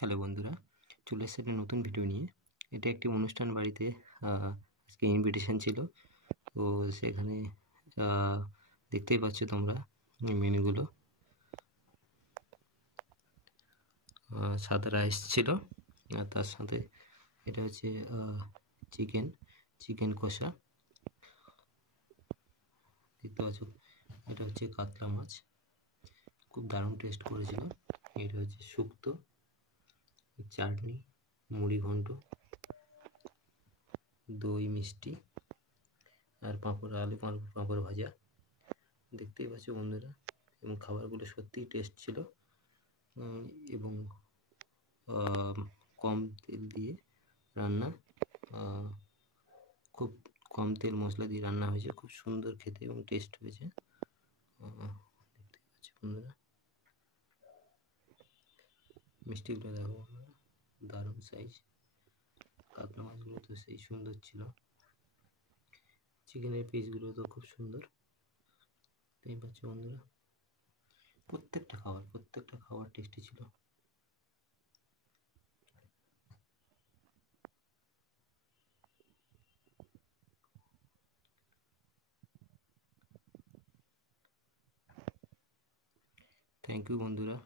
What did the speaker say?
Hello বন্ধুরা, চলে এসেছি একটা নতুন ভিডিও নিয়ে। এটা একটি অনুষ্ঠান বাড়িতে আজকে ইনভিটেশন ছিল। তো সেখানে দেখতেই পাচ্ছ তোমরা মেনুগুলো। সাদা রাইস ছিল, আর তার সাথে এটা হচ্ছে চিকেন কষা। দেখতে পাচ্ছ, এটা হচ্ছে কাতলা মাছ, খুব দারুণ টেস্ট করেছিল। এটা হচ্ছে শুক্তো, চাটনি, মুড়ি ঘন্ট, দই মিষ্টি, আর পাঁপড়, আলু পাঁপড় ভাজা। দেখতেই পাচ্ছ বন্ধুরা, এবং খাবারগুলো সত্যিই টেস্ট ছিল এবং কম তেল দিয়ে রান্না, খুব কম তেল মশলা দিয়ে রান্না হয়েছে, খুব সুন্দর খেতে এবং টেস্ট হয়েছে। দেখতেই পাচ্ছ বন্ধুরা, মিষ্টিগুলো দেখো বন্ধুরা, দারুণ সাইজ। কাতলা মাছগুলো তো সেই সুন্দর ছিল, চিকেনের পিসগুলো তো খুব সুন্দর। দেখতেই পাচ্ছ বন্ধুরা, প্রত্যেকটা খাবার টেস্টি ছিল। থ্যাংক ইউ বন্ধুরা।